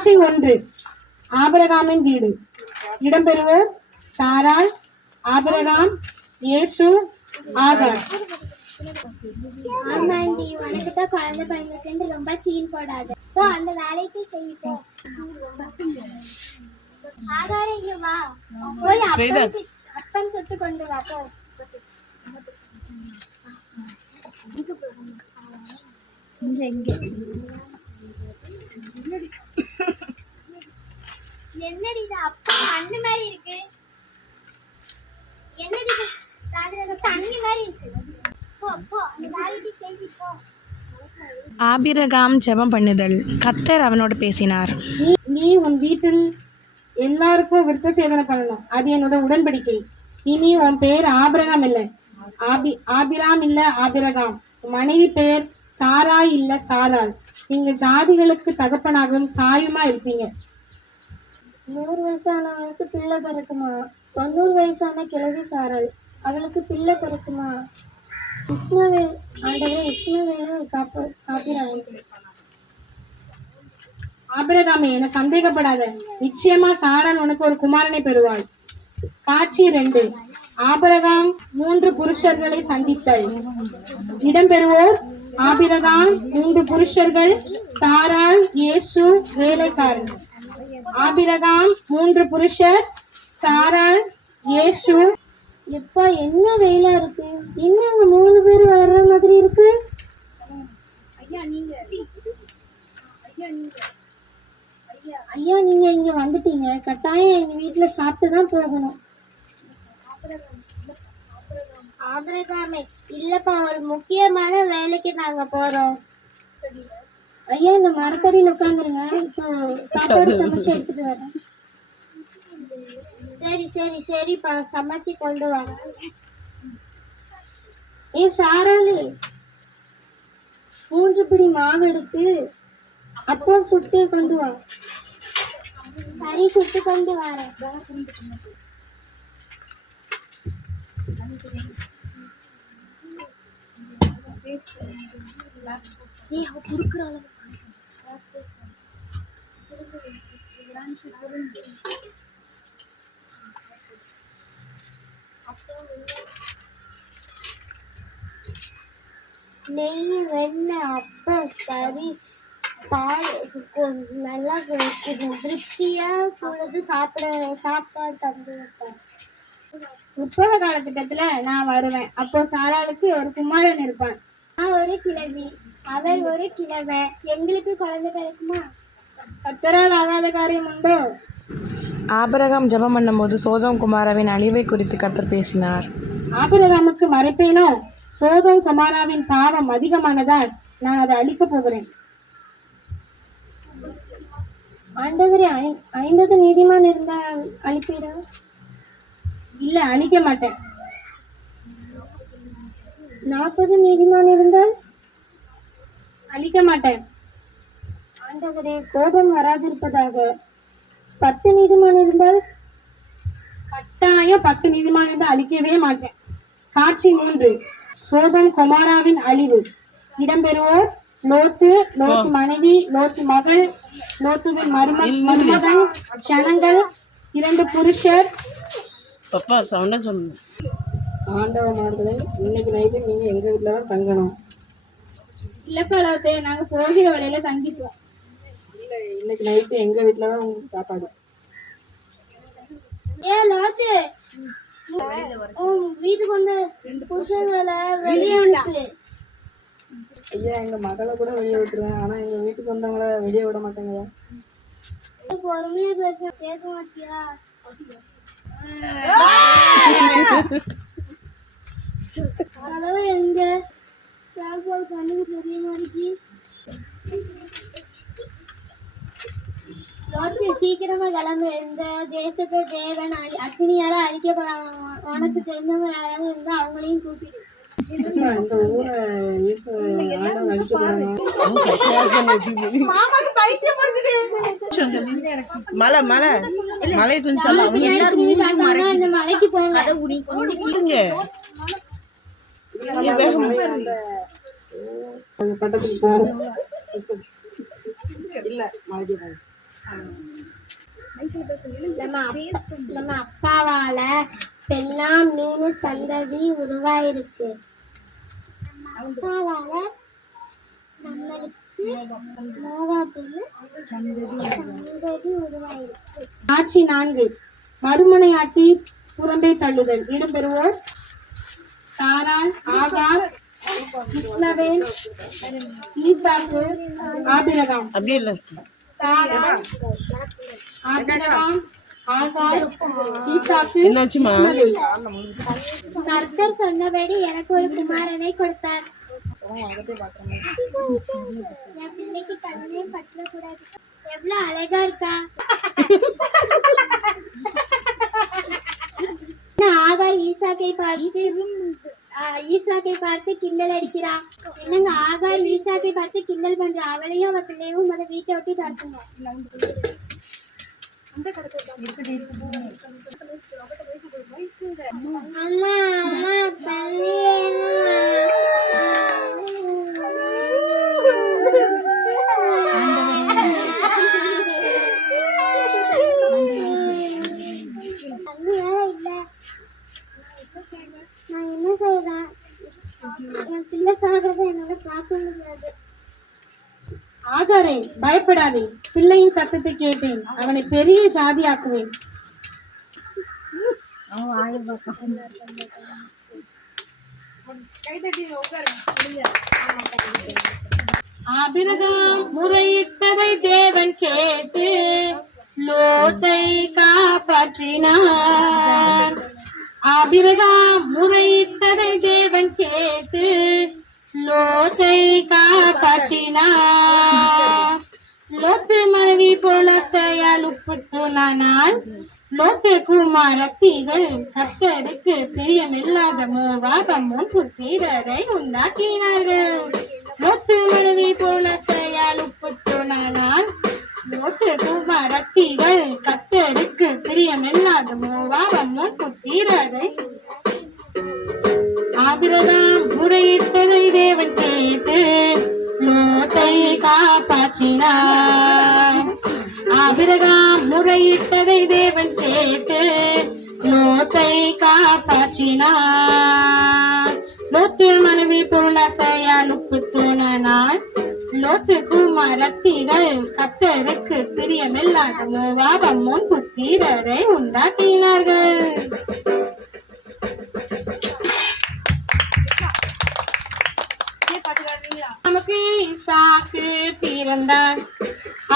காட்சி 1. ஆபிரகாமின் வீடு. இடம்பெறுவோர் சாராள், ஆபிரகாம், இயேசு, ஆகார். ஆமாண்டி, உனக்கு தான் குழந்தை பிறந்திருக்குன்னு ரொம்ப சீன் போடாத. அந்த வேலைக்கு செய்யிட்டோம். ஆகாரம் இங்க வா, போய் அப்பன் சுட்டு கொண்டு வா. என்னடி இது அப்பா அண்ணு மாதிரி இருக்கு? என்னடி தண்ணி மாதிரி இருக்கு? ஆபிரகாம் ஜெபம் பண்ணுதல். கர்த்தர் அவனோடு பேசினார். நீ உன் வீட்டில் எல்லாருக்கும் விருத்த சேதனை பண்ணணும். அது என்னோட உடன்படிக்கை. இனி உன் பேர் ஆபிரகாம் இல்லை, ஆபிராம் இல்ல, ஆபிரகாம். மனைவி பெயர் சாராய் இல்ல, சாராள். நீங்க ஜாதிகளுக்கு தகப்பனாகவும் தாயுமா இருப்பீங்க. 100 வயசானவனுக்கு பிள்ளை பிறக்குமா? 90 வயசான கிழவி சாராள், அவளுக்கு பிள்ளை பிறக்குமா? இஸ்மவேல், ஆண்டவரே இஸ்மவேலை காப்பிராங்க. ஆபிரகாமே, என சந்தேகப்படாத, நிச்சயமா சாராள் உனக்கு ஒரு குமாரனை பெறுவாள். காட்சி 2. ஆபிரகாம் 3 புருஷர்களை சந்தித்தாள். இடம்பெறுவோர் ஆபிரகாம், 3 புருஷர்கள், சாராள், இயேசு, வேலைக்காரன். ஆபிரகாம் 3 புருஷர், சாராள், இயேசு. எப்பா என்ன வெயிலா இருக்கு, இன்னும் 3 பேர் வர்ற மாதிரி இருக்கு. ஐயா நீங்க இங்க வந்துட்டீங்க, கட்டாயம் எங்க வீட்டுல சாப்பிட்டுதான் போகணும். ஆபிரகாமே, இல்லப்பா, ஒரு முக்கியமான வேலைக்கு நாங்க போறோம். ஐயா இந்த மரத்தடியில் உட்காந்துருங்க, இப்போ சாப்பாடு சமைச்சு எடுத்துட்டு வரேன். சரி சரி சரிப்பா, சமைச்சு கொண்டு வாங்க. சாராளி, 3 பிடி மாவு எடுத்து அப்போ சுட்டு கொண்டு வா. சரி, சுட்டு கொண்டு வரேன். நெய், வெண்ணெய், அப்பம், கறி, பால் நல்லா திருப்தியா சொல்லுது. சாப்பாடு தந்து வைப்பேன். உற்பவ காலகட்டத்துல நான் வருவேன். அப்போ சாராளுக்கு ஒரு குமாரன் இருப்பான். நான் ஒரு கிழவி, அவள் ஒரு கிழவ. எங்களுக்கு குழந்தை பிறக்குமா? கர்த்தரால் ஆகாத காரியம் உண்டோ? ஆபிரகாம் ஜெபம் பண்ணும்போது சோதோம் குமாராவின் அழிவை குறித்து கர்த்தர் பேசினார். ஆபிரகாமுக்கு மறைப்பேனோ? சோதோம் குமாராவின் பாவம் அதிகமானதால் நான் அதை அழிக்க போகிறேன். ஆண்டவரே, 50 நீதிமான் இருந்தால் அழிப்பீரா? இல்ல, அழிக்க மாட்டேன். 40 நீதிமான் இருந்தால் அழிக்க மாட்டேன். ஆண்டவரே, கோபம் வராதிருப்பதாக. 10 நீதிமான் இருந்தால்? கட்டாயம் 10 நீதிமான் இருந்தால் அழிக்கவே மாட்டேன். காட்சி 3. சோதோம் குமாராவின் அழிவு. இடம்பெறுவோர் லோத்து, லோத்து மனைவி, லோத்து மகள், லோத்துவின் மருமகன், ஜனங்கள், 2 புருஷர். ஆண்டவமார்களே, இன்னைக்கு நைட்டு நீங்க எங்க வீட்டுல தான் தங்கணும். இல்லப்பா லோத்தே, நாங்க போகிற வழியில தங்கிப்போம். இல்ல, இன்னைக்கு நைட்டு எங்க வீட்டுல தான் உங்களுக்கு சாப்பாடு. லோத்து, வீட்டுக்கு வந்து புருஷங்களை வெளியே விட்டு. ஐயா, எங்க மகளை கூட வெளியே விட்டுருவேன், ஆனா எங்க வீட்டுக்கு வந்தவங்கள வெளியே விட மாட்டேங்க. பொறுமையா பேச கேட்க மாட்டியா? அளவு எங்க சாப்பாடு கண்ணுக்கு தெரிய மாதிரி. சீக்கிரமா கிளம்பு. இந்த தேசத்தை தேவன் அக்னியால அழிக்கப்படாம. உனக்கு தெரிஞ்சவங்க யாராவது இருந்தா அவங்களையும் கூப்பிடு. இந்த ஊரை ஆண்டவன் அழிக்க போறாங்க. மலை மலை மலை இந்த மலைக்கு போங்க. பட்டத்துக்கு போகும். இல்ல, மலைக்கு போகும். நம்ம அப்பாவால பெண்ணா மீன் சந்ததி உருவாயிருக்கு. அப்பாவால நம்மளுக்கு நோவா பெண்ணு சந்ததி உருவாயிருக்கு. காட்சி 4. மறுமனையாட்டி புறம்பே தள்ளுதல். இடம்பெறுவோர் சாராள், ஆகார், இஸ்மவேல், ஈசாக்கு, ஆபிரகாம். அப்படி இல்லை. சாராள், ஆபிரகாம், ஆகார், ஈசாக்கு, என்னாச்சுமா? இஸ்மவேல். கர்த்தர் சொன்னபடி எனக்கு ஒரு குமாரனை கொடுத்தார். என் பிள்ளைக்கு கண்ணே பற்றக்கூடாது. எவ்வளவு அழகா இருக்கா. ஆகார் ஈசாக்கை பார்த்து கிண்டல் அடிக்கிறா. என்னங்க ஆகார் ஈசாக்கை பார்த்து கிண்டல் பண்ற. அவளையும் அவ பிள்ளையும் முத வீட்டை விட்டு தரட்டுங்க. அம்மா அம்மா தள்ளி நான் என்ன செய்வேன்? என் பிள்ளை சாகிறத என்னால பார்க்க முடியாது. ஆகாரே, பயப்படாதே. பிள்ளையின் சத்தத்தை கேட்டேன். அவனை பெரிய ஜாதியாக்குவேன். ஆபிரகாம் முறையிட்டதை தேவன் கேட்டு லோத்தை காப்பாற்றினார். ஆபிரகாம் முறையிட்டதை தேவன் கேட்டு லோத்தை காப்பாற்றினார். லோத்து மனைவி போல செயல் உப்புத்துனானால் லோத்து குமாரத்திகள் கர்த்தருக்கு பிரியமில்லாத மோவாபமும் புத்திரரை உண்டாக்கினார்கள். லோத்து மனைவி போல செயல் உப்புத்துனானால் லோத்து குமாரத்திகள் கர்த்தருக்கு பிரியமில்லாத மோவாபமும் புத்திரரை. ஆபிரகாம் முறையிட்டதை தேவன் கேட்டு லோத்தை காப்பாற்றினார். ஆபிரகாம் முறையிட்டதை தேவன் கேட்டு லோத்தை காப்பாற்றினார். லோத்து மனைவி போல செயல் உப்புத்துனானால் லோத்து குமாரத்திகள் கர்த்தருக்கு பிரியமில்லாத மோவாபமும் புத்திரரை உண்டாக்கினார்கள். நமக்கு ஈசாக்கு பிறந்தார்.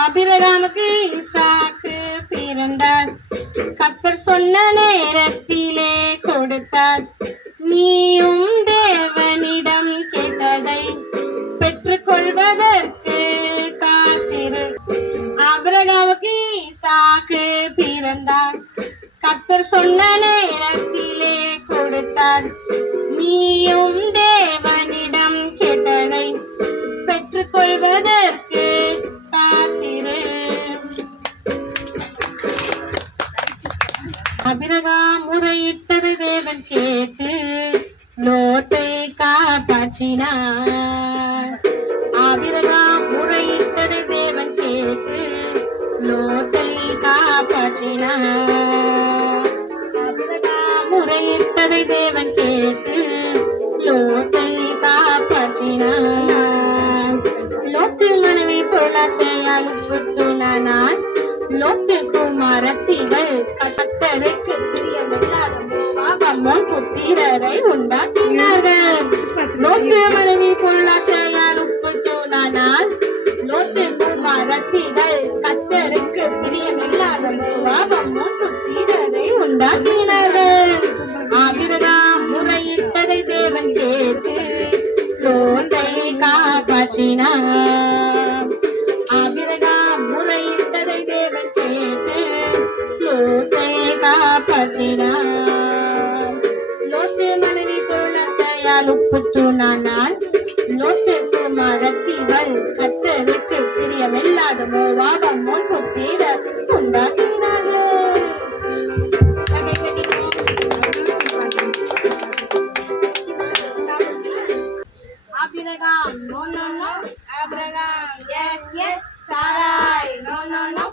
ஆபிரகாமுக்கு ஈசாக்கு பிறந்தார். கர்த்தர் சொன்ன நேரத்திலே கொடுத்தார். நீயும் தேவனிடம் கேட்டதை பெற்றுக்கொள்வதற்கு காத்திரு. ஆபிரகாமுக்கு ஈசாக்கு பிறந்தார். கர்த்தர் சொன்ன நேரத்திலே கொடுத்தார். நீயும் தேவனிடம் கேட்டதை பெற்றுக்கொள்வதற்கு காத்திரு. ஆபிரகாம் முறையிட்டதை தேவன் கேட்டு லோத்தை காப்பாற்றினார். ஆபிரகாம் முறையிட்டதை தேவன் கேட்டு லோத்தை காப்பாற்றினார். ஆபிரகாம் முறையிட்டதை தேவன் கேட்டு லோத்தை காப்பாற்றினார். லோத்து மனைவி போல செயல் உப்புத்துனானால் லோத்து குமாரத்திகள் கர்த்தருக்கு பிரியமில்லாத மோவாபமும் புத்திரரை உண்டாக்கினார்கள். லோத்து மனைவி போல செயல் உப்புத்துனானால் லோத்து குமாரத்திகள் கர்த்தருக்கு பிரியமில்லாத மோவாபமும் புத்திரரை உண்டாக்கினார்கள். ஆபிரகாம் முறையிட்டதை தேவன் கேட்டு லோத்தை காப்பாற்றினார். ஆபிரகாம் முறையிட்டதை தேவன் கேட்டு லோத்தை காப்பாற்றினார். லோத்து மனைவி போல செயல் உப்புத்துனானால் லோத்து குமாரத்திகள் கர்த்தருக்கு பிரியமில்லாத மோவாபமும் புத்திரரை உண்டாக்கினார்கள். Abraham, no, no, no. Abraham, yes, yes. Sarai, no, no, no.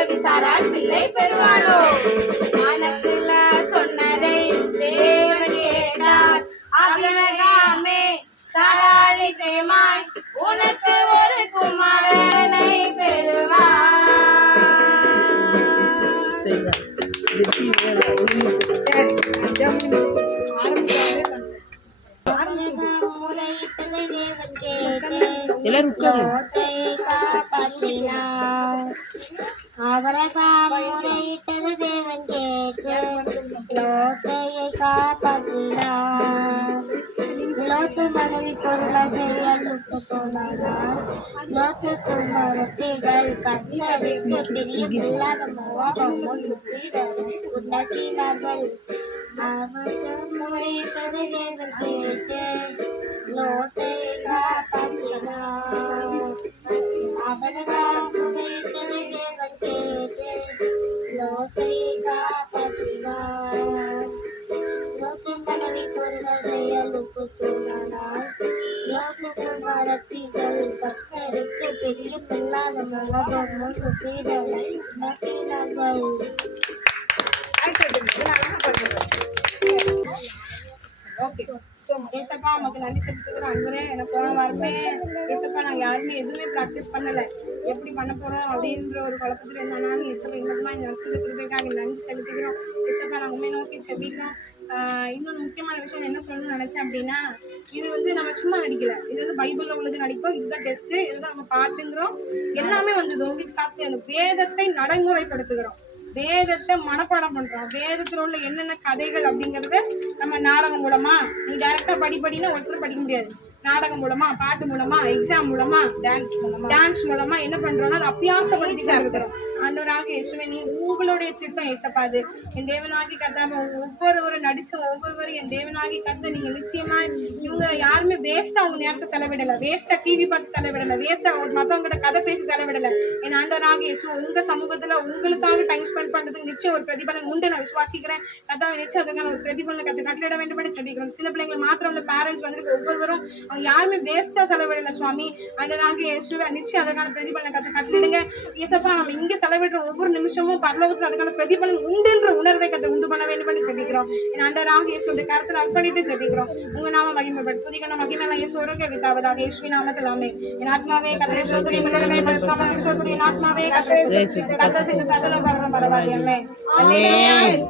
உதவி சாரால் பிள்ளை பெறுவானோ? மனசுல சொன்னதை தேவன் கேட்டார். ஆபிரகாமே சாராளி சேமாய் உனக்கு ஒரு குமாரனை பெறுவார். முறையிட்டதை தேவன் கேட்டு எல்லாரும் உட்காரு. லோத்தை காப்பாற்றினார். ஆபிரகாம் முறையிட்டது தேவன் கேட்டு லோத்தையை காப்பாற்றினார். லோத்து மனைவி பொருளை செய்யலுக்கு போனார். லோத்து குமாரத்திகள் கர்த்தருக்கு பிரியமில்லாத மோகம் உண்டாக்கினார்கள். ஆபிரகாம் முறையிட்டது தேவன் கேட்டு லோத்தையை காப்பாற்றினார். ஆபிரகாம் முறையிட்டது தேவன் கேட்டு லோத்தையை காப்பாற்றினார். லோத்து மனைவி பொருளை செய்யலுக்கு போனார். லோத்து குமாரத்திகள் கர்த்தருக்கு பிரியமில்லாத மோகம் உண்டாக்கினார்கள். ஓகே. ஏசப்பா நமக்கு நன்றி செலுத்துக்கிறோம். அன்பரே எனக்கு போன வாரமே ஏசப்பா நாங்கள் யாருமே எதுவுமே ப்ராக்டிஸ் பண்ணலை, எப்படி பண்ண போகிறோம் அப்படின்ற ஒரு குழப்பத்தில் இருந்தாலும் ஏசப்பா இன்னுமா இந்த நடத்துகிற கிருபைக்காக நன்றி செலுத்துக்கிறோம். ஏசப்பா நாங்கள் உண்மை நோக்கி செபிக்கிறோம். இன்னொன்று முக்கியமான விஷயம் என்ன சொல்லணும்னு நினச்சேன் அப்படின்னா, இது வந்து நம்ம சும்மா நடிக்கல, இது வந்து பைபிளில் உள்ளது நடிப்போம். இதுதான் டெஸ்ட்டு, இதுதான் நம்ம பாட்டுங்கிறோம். எல்லாமே வந்தது உங்களுக்கு சாப்பிட்டு வேதத்தை நடைமுறைப்படுத்துகிறோம், வேதத்தை மனப்பாடம் பண்றோம், வேதத்துல உள்ள என்னென்ன கதைகள் அப்படிங்கறத நம்ம நாடகம் மூலமா, நீ டைரக்டா படினா ஒருத்தர் படிக்க முடியாது. நாடகம் மூலமா, பாட்டு மூலமா, எக்ஸாம் மூலமா, டான்ஸ் மூலமா என்ன பண்றோம்னா அதை அபியாசப்படுத்தி இருக்கிறோம். ஆண்டவராக இயேசுவே நீ உங்களுடைய திட்டம் ஏசப்பா அது. என் தேவனாகி கர்த்தாவே ஒவ்வொருவரும் நடிச்ச ஒவ்வொருவரும் என் தேவனாகி கர்த்தா நீங்க நிச்சயமா இவங்க யாருமே வேஸ்டா அவங்க நேரத்தை செலவிடல, வேஸ்டா டிவி பார்த்து செலவிடல, வேஸ்டா மத்தவங்கிட்ட கதை பேசி செலவிடல. என் ஆண்டவராக இயேசு உங்க சமூகத்துல உங்களுக்காக டைம் ஸ்பெண்ட் பண்றதுக்கு நிச்சயம் ஒரு பிரதிபலன் உண்டு நான் விசுவாசிக்கிறேன். கர்த்தாவே நிச்சயம் அதுக்கான ஒரு பிரதிபலனை கட்டளிட வேண்டும் என்று சொல்லிக்கிறோம். சின்ன பிள்ளைங்களை மாத்திரம் இல்ல, பேரண்ட்ஸ் வந்துட்டு ஒவ்வொருவரும் அவங்க யாருமே வேஸ்டா செலவிடல சுவாமி. ஆண்டவராக இயேசுவே நிச்சயம் அதுக்கான பிரதிபலனை கட்டளிடுங்க ஏசப்பா. நம்ம இங்க செலவிடுற ஒவ்வொரு நிமிஷமும் பரலோகத்துல அதுக்கான பிரதிபலன் உண்டுன்ற உணர்வை உண்டு பண்ண வேண்டும் என்று ஜெபிக்கிறோம். என் ஆண்டவராக இயேசுடைய கருத்துல அர்ப்பணித்து ஜெபிக்கிறோம். உங்க நாம மகிமைப்படும் துதிகன மகிமை இயேசுவருக்கு விதாவதாக இயேசுவின் நாமத்தில் ஆமென். என் ஆத்மாவே கர்த்தரை ஸ்தோத்திரி, முழுவதுமே பரிசுத்தமான இயேசுவின் ஆத்மாவே கர்த்தரை ஸ்தோத்திரி, கர்த்தர் செய்த சகல உபகாரம் பரவாயில்லை. ஆமென்.